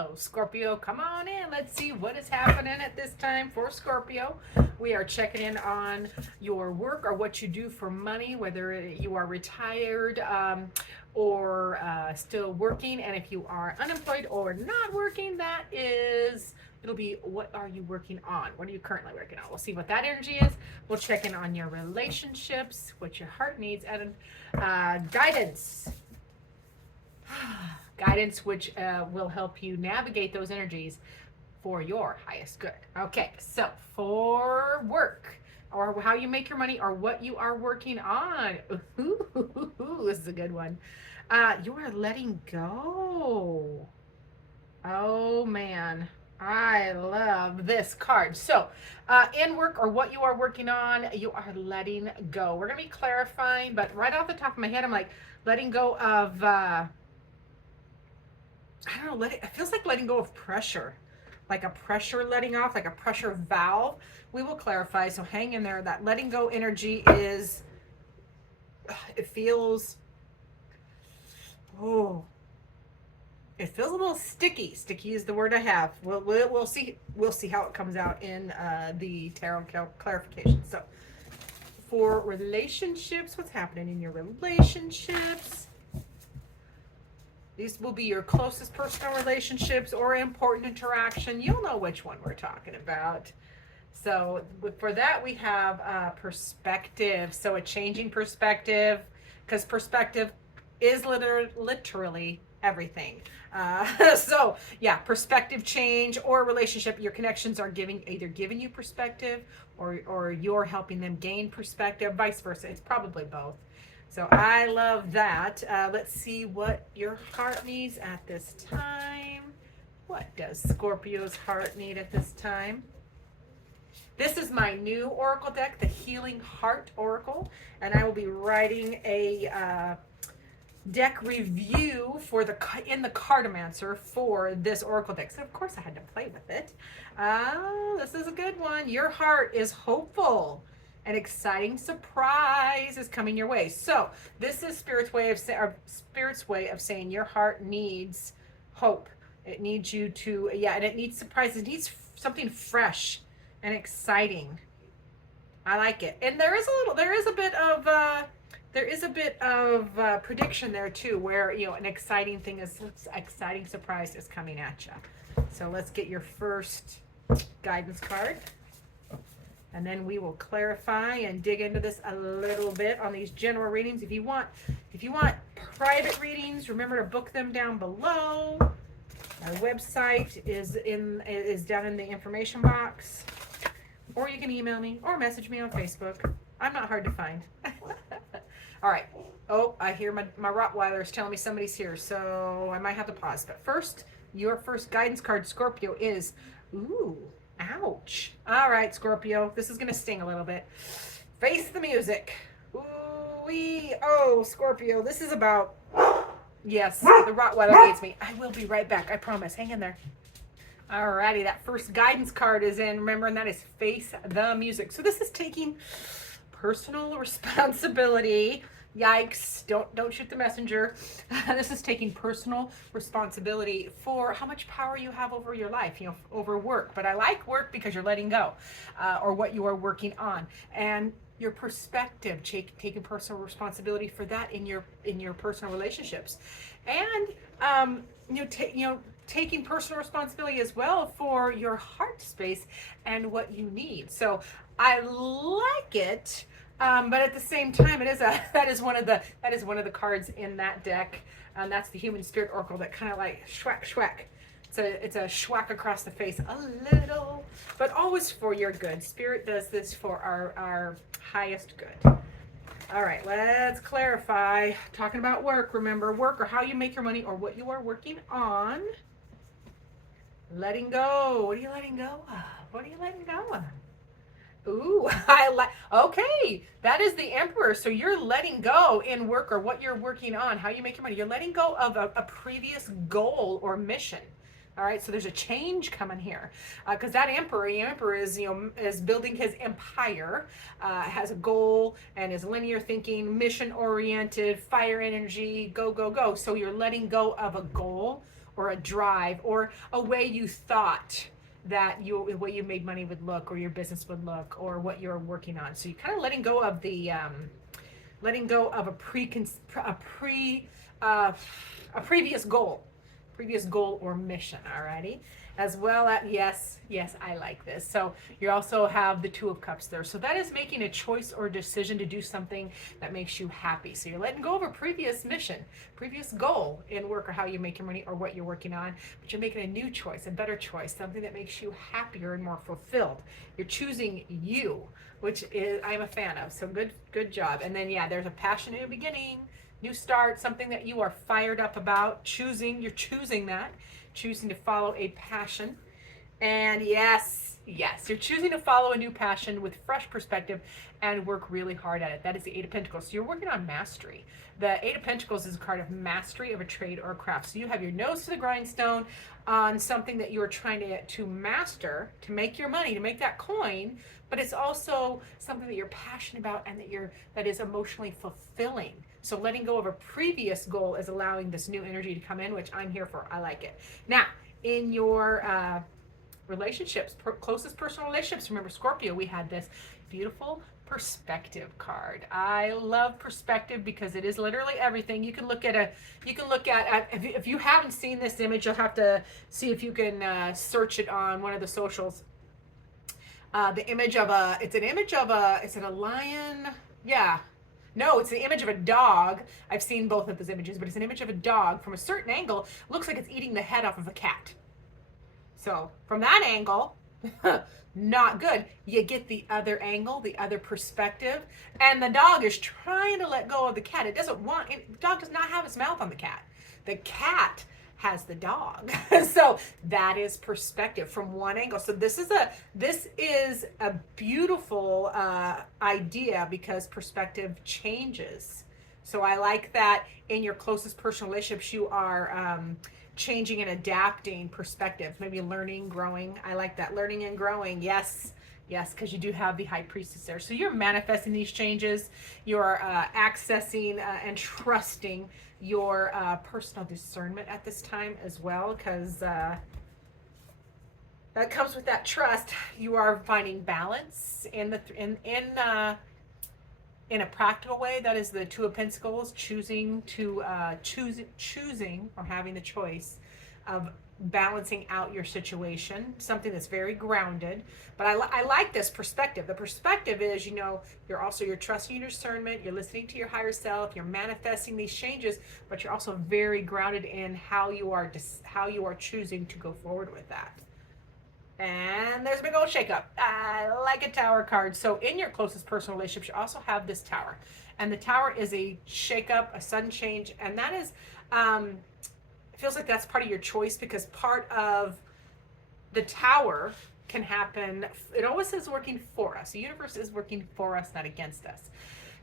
Hello, Scorpio. Come on in. Let's see what is happening at this time for Scorpio. We are checking in on your work or what you do for money, whether you are retired or still working. And if you are unemployed or not working, it'll be what are you working on? What are you currently working on? We'll see what that energy is. We'll check in on your relationships, what your heart needs, and guidance. Guidance which will help you navigate those energies for your highest good. Okay, so for work or how you make your money or what you are working on. Ooh, this is a good one. You are letting go. Oh man, I love this card. So, in work or what you are working on, you are letting go. We're gonna be clarifying, but right off the top of my head, I'm like letting go of. I don't know, it feels like letting go of pressure, like a pressure letting off, like a pressure valve. We will clarify, so hang in there. That letting go energy it feels, oh, it feels a little sticky. Sticky is the word I have. We'll see how it comes out in the tarot clarification. So for relationships, what's happening in your relationships? These will be your closest personal relationships or important interaction. You'll know which one we're talking about. So for that, we have perspective. So a changing perspective, because perspective is literally everything. So yeah, perspective change or relationship. Your connections are either giving you perspective or you're helping them gain perspective, vice versa. It's probably both. So I love that. Let's see what your heart needs at this time. What does Scorpio's heart need at this time? This is my new Oracle deck, the Healing Heart Oracle, and I will be writing a deck review in the Cartomancer for this Oracle deck. So of course I had to play with it. This is a good one. Your heart is hopeful. An exciting surprise is coming your way. So this is Spirit's way of saying your heart needs hope. It needs you to, and it needs surprise. It needs something fresh and exciting. I like it. And there is a bit of prediction there too, where an exciting surprise is coming at you. So let's get your first guidance card. And then we will clarify and dig into this a little bit on these general readings. If you want private readings, remember to book them down below. Our website is down in the information box. Or you can email me or message me on Facebook. I'm not hard to find. All right. Oh, I hear my Rottweiler is telling me somebody's here, so I might have to pause. But first, your first guidance card, Scorpio, is ouch. All right, Scorpio, this is going to sting a little bit. Face the music. Ooh-wee. Oh, Scorpio, this is about... Yes, the Rottweiler needs me. I will be right back, I promise. Hang in there. All righty, that first guidance card is in. Remember, and that is Face the Music. So this is taking personal responsibility. Yikes, don't shoot the messenger. This is taking personal responsibility for how much power you have over your life, over work. But I like work because you're letting go, or what you are working on. And your perspective, taking personal responsibility for that in your personal relationships. And, taking personal responsibility as well for your heart space and what you need. So I like it. But at the same time, that is one of the cards in that deck, and that's the Human Spirit Oracle that kind of like schwack. It's a schwack across the face a little, but always for your good. Spirit does this for our highest good. All right, let's clarify. Talking about work, remember, work or how you make your money or what you are working on. Letting go. What are you letting go of? What are you letting go of? Ooh, okay, that is the Emperor. So you're letting go in work or what you're working on, how you make your money. You're letting go of a previous goal or mission. All right, so there's a change coming here, because that Emperor is building his empire, has a goal and is linear thinking, mission oriented, fire energy, go. So you're letting go of a goal or a drive or a way you thought that the way you made money would look or your business would look or what you're working on. So you're kind of letting go of the letting go of a previous goal or mission. Alrighty, as well as yes, I like this. So you also have the Two of Cups there. So that is making a choice or decision to do something that makes you happy. So you're letting go of a previous mission, previous goal in work or how you make your money or what you're working on, but you're making a new choice, a better choice, something that makes you happier and more fulfilled. You're choosing you, which is I'm a fan of. So good job. And then there's a passion in the beginning, new start, something that you are fired up about. You're choosing to follow a passion. And yes, you're choosing to follow a new passion with fresh perspective and work really hard at it. That is the Eight of Pentacles. So you're working on mastery. The Eight of Pentacles is a card of mastery of a trade or a craft. So you have your nose to the grindstone on something that you are trying to master, to make your money, to make that coin, but it's also something that you're passionate about and that is emotionally fulfilling. So letting go of a previous goal is allowing this new energy to come in, which I'm here for. I like it. Now, in your relationships, closest personal relationships, remember Scorpio, we had this beautiful perspective card. I love perspective because it is literally everything. You can look at if you haven't seen this image, you'll have to see if you can search it on one of the socials. The image of is it a lion? Yeah. No, it's the image of a dog. I've seen both of those images, but it's an image of a dog from a certain angle. Looks like it's eating the head off of a cat. So from that angle, not good. You get the other angle, the other perspective, and the dog is trying to let go of the cat. The dog does not have its mouth on the cat. The cat has the dog. So that is perspective from one angle. So this is a beautiful idea because perspective changes. So I like that in your closest personal relationships, you are changing and adapting perspective, maybe learning, growing. I like that, learning and growing. Yes, because you do have the High Priestess there. So you're manifesting these changes. You're accessing and trusting your personal discernment at this time as well, because that comes with that trust. You are finding balance in a practical way. That is the Two of Pentacles, choosing or having the choice of balancing out your situation, something that's very grounded. But I like this perspective. The perspective is, you're trusting your discernment, you're listening to your higher self, you're manifesting these changes, but you're also very grounded in how you are choosing to go forward with that. And there's a big old shakeup. I like a Tower card. So in your closest personal relationships, you also have this Tower. And the Tower is a shakeup, a sudden change. And that is, it feels like that's part of your choice, because part of the Tower can happen. It always is working for us. The universe is working for us, not against us.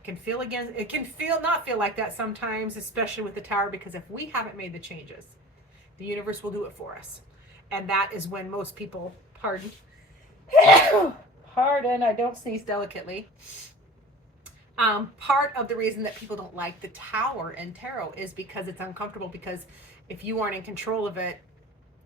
It can not feel like that sometimes, especially with the Tower, because if we haven't made the changes, the universe will do it for us. And that is when most people, pardon, I don't sneeze delicately. Part of the reason that people don't like the Tower in tarot is because it's uncomfortable, because if you aren't in control of it,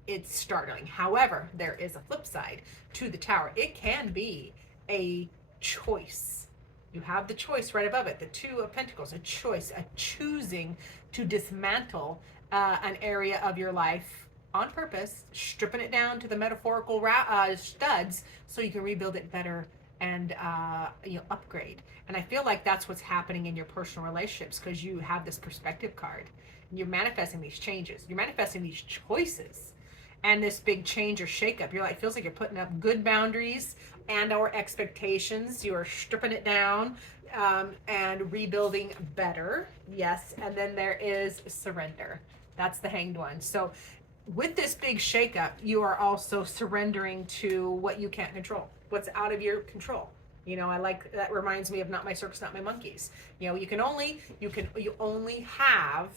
it's startling. However, there is a flip side to the Tower. It can be a choice. You have the choice right above it, the Two of Pentacles, a choice, a choosing to dismantle an area of your life on purpose, stripping it down to the metaphorical studs so you can rebuild it better and upgrade. And I feel like that's what's happening in your personal relationships, because you have this perspective card. And you're manifesting these changes. You're manifesting these choices. And this big change or shakeup. It feels like you're putting up good boundaries and or expectations. You are stripping it down and rebuilding better. Yes. And then there is surrender. That's the Hanged One. So with this big shakeup, you are also surrendering to what you can't control, what's out of your control. I like that. Reminds me of Not My Circus, Not My Monkeys. You only have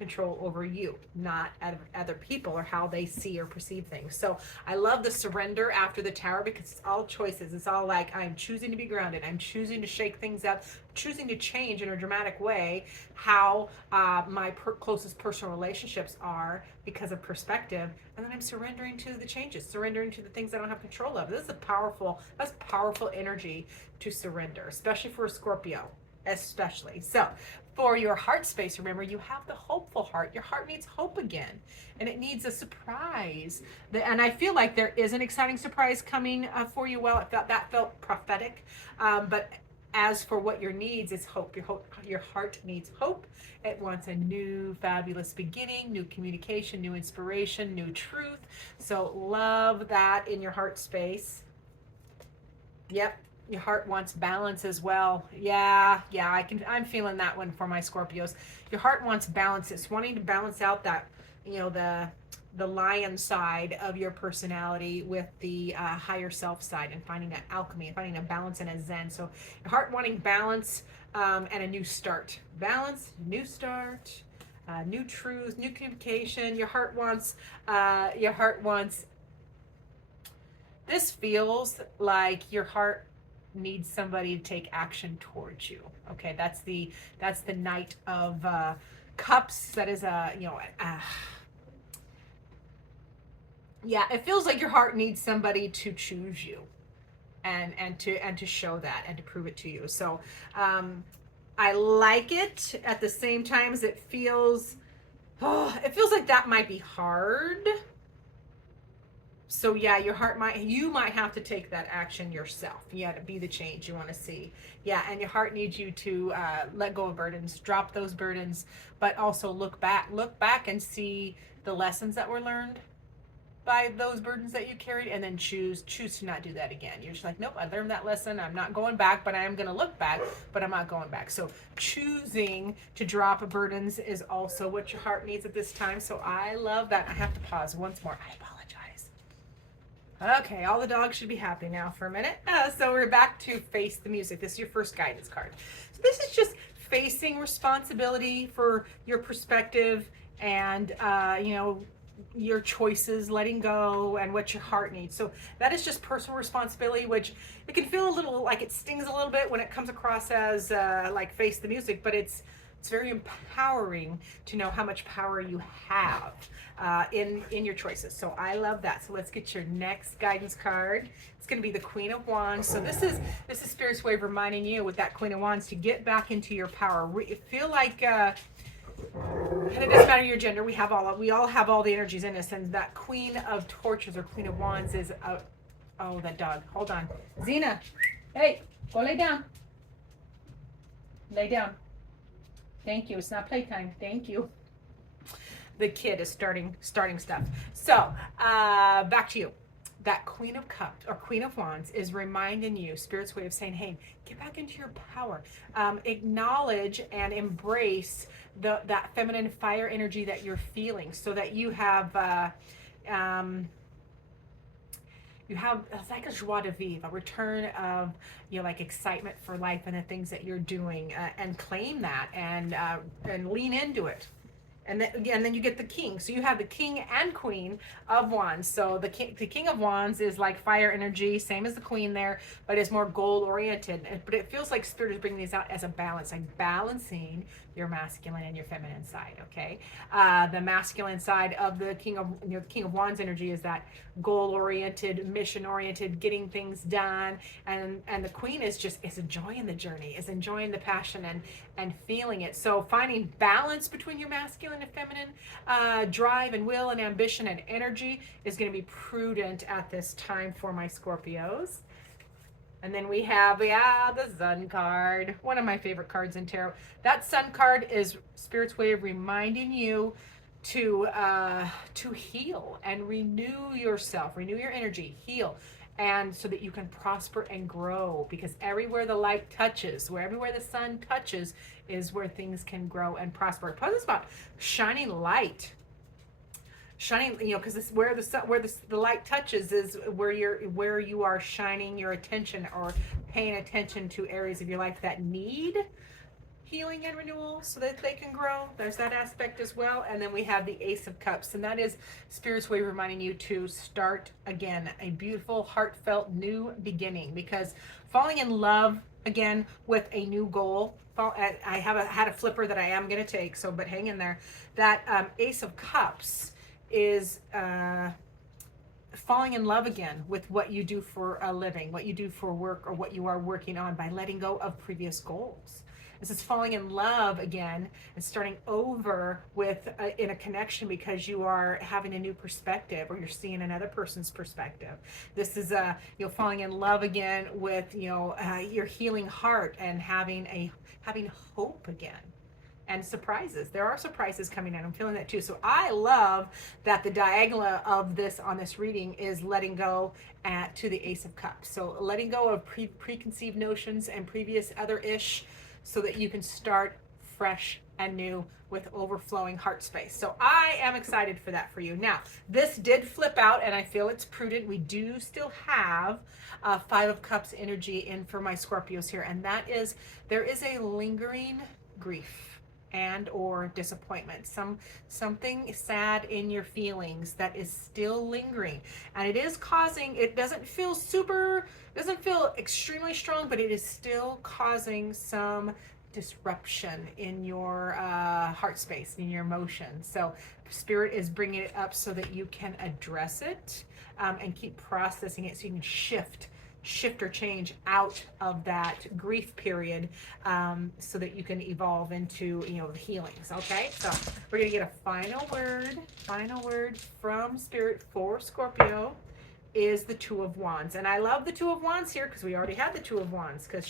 control over you, not other people or how they see or perceive things. So I love the surrender after the tower, because it's all choices. It's all like, I'm choosing to be grounded. I'm choosing to shake things up, choosing to change in a dramatic way how my closest personal relationships are because of perspective. And then I'm surrendering to the changes, surrendering to the things I don't have control of. This is that's powerful energy to surrender, especially for a Scorpio, especially. So for your heart space, remember, you have the hopeful heart. Your heart needs hope again, and it needs a surprise. And I feel like there is an exciting surprise coming for you. Well, that felt prophetic, but as for what your needs is hope. Your heart needs hope. It wants a new fabulous beginning, new communication, new inspiration, new truth. So love that in your heart space. Yep. Your heart wants balance as well. Yeah, I'm feeling that one for my Scorpios. Your heart wants balance. It's wanting to balance out that, the lion side of your personality with the higher self side, and finding that alchemy and finding a balance and a zen. So your heart wanting balance and a new start. Balance, new start, new truth, new communication. Your heart wants, this feels like your heart needs somebody to take action towards you. Okay, that's the Knight of Cups. That is yeah, it feels like your heart needs somebody to choose you, and to show that and to prove it to you. So I like it. At the same time as it feels like that might be hard. So yeah, you might have to take that action yourself. Yeah, to be the change you want to see. Yeah, and your heart needs you to let go of burdens, drop those burdens, but also look back and see the lessons that were learned by those burdens that you carried, and then choose to not do that again. You're just like, nope, I learned that lesson. I'm not going back, but I am going to look back, but I'm not going back. So choosing to drop burdens is also what your heart needs at this time. So I love that. I have to pause once more. I apologize. Okay, all the dogs should be happy now for a minute. So we're back to Face the Music. This is your first guidance card. So this is just facing responsibility for your perspective and, your choices, letting go, and what your heart needs. So that is just personal responsibility, which it can feel a little like it stings a little bit when it comes across as like Face the Music, but it's very empowering to know how much power you have in your choices. So I love that. So let's get your next guidance card. It's going to be the Queen of Wands. So this is Spirit's way of reminding you with that Queen of Wands to get back into your power. Feel like and it doesn't matter your gender. We all have all the energies in us, and that Queen of Torches or Queen of Wands is oh, that dog. Hold on, Xena. Hey, go lay down. Lay down. Thank you. It's not playtime. Thank you. The kid is starting stuff. So back to you. That Queen of Cups or Queen of Wands is reminding you, Spirit's way of saying, hey, get back into your power. Acknowledge and embrace that feminine fire energy that you're feeling, so that you have it's like a joie de vivre, a return of like excitement for life and the things that you're doing, and claim that and lean into it. And then you get the King. So you have the King and Queen of Wands. So the King of Wands is like fire energy, same as the Queen there, but it's more goal oriented. But it feels like Spirit is bringing these out as a balance, like balancing your masculine and your feminine side. Okay, the masculine side of the King of Wands energy is that goal oriented, mission oriented, getting things done, and the Queen is enjoying the journey, is enjoying the passion and feeling it. So finding balance between your masculine and feminine drive and will and ambition and energy is going to be prudent at this time for my Scorpios. And then we have, the Sun card, one of my favorite cards in tarot. That Sun card is Spirit's way of reminding you to heal and renew yourself, renew your energy, heal, and so that you can prosper and grow, because everywhere the light touches, everywhere the sun touches, is where things can grow and prosper. Part of this about shining light. Shining, because this where the light touches is where you are shining your attention or paying attention to areas of your life that need healing and renewal so that they can grow. There's that aspect as well. And then we have the Ace of Cups, and that is Spirit's way of reminding you to start again, a beautiful, heartfelt new beginning, because falling in love again with a new goal. I had a flipper that I am going to take, so but hang in there. That Ace of Cups is falling in love again with what you do for a living, what you do for work, or what you are working on by letting go of previous goals. This is falling in love again and starting over with in a connection, because you are having a new perspective, or you're seeing another person's perspective. This is falling in love again with your healing heart and having hope again. And surprises. There are surprises coming in. I'm feeling that too. So I love that the diagonal of this on this reading is letting go to the Ace of Cups. So letting go of preconceived notions and previous other-ish, so that you can start fresh and new with overflowing heart space. So I am excited for that for you. Now, this did flip out, and I feel it's prudent. We do still have Five of Cups energy in for my Scorpios here, and that is, there is a lingering grief and or disappointment, something sad in your feelings that is still lingering, and it is causing, it doesn't feel extremely strong, but it is still causing some disruption in your heart space, in your emotions. So Spirit is bringing it up so that you can address it and keep processing it, so you can shift or change out of that grief period, so that you can evolve into the healings. Okay, so we're gonna get a final word from Spirit for Scorpio is the Two of Wands. And I love the Two of Wands here, because we already had the Two of Wands, because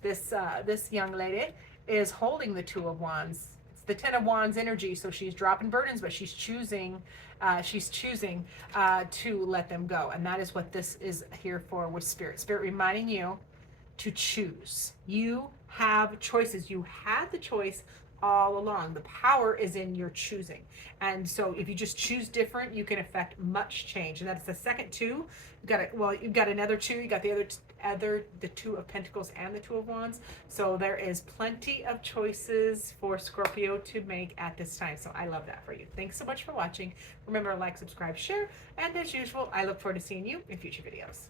this young lady is holding the Two of Wands. It's the Ten of Wands energy, so she's dropping burdens, but she's choosing to let them go. And that is what this is here for with Spirit. Spirit reminding you to choose. You have choices. You had the choice all along. The power is in your choosing. And so if you just choose different, you can affect much change. And that's the second two. You've got another two. You got the Two of Pentacles and the Two of Wands. So there is plenty of choices for Scorpio to make at this time. So I love that for you. Thanks so much for watching. Remember, like, subscribe, share, and as usual, I look forward to seeing you in future videos.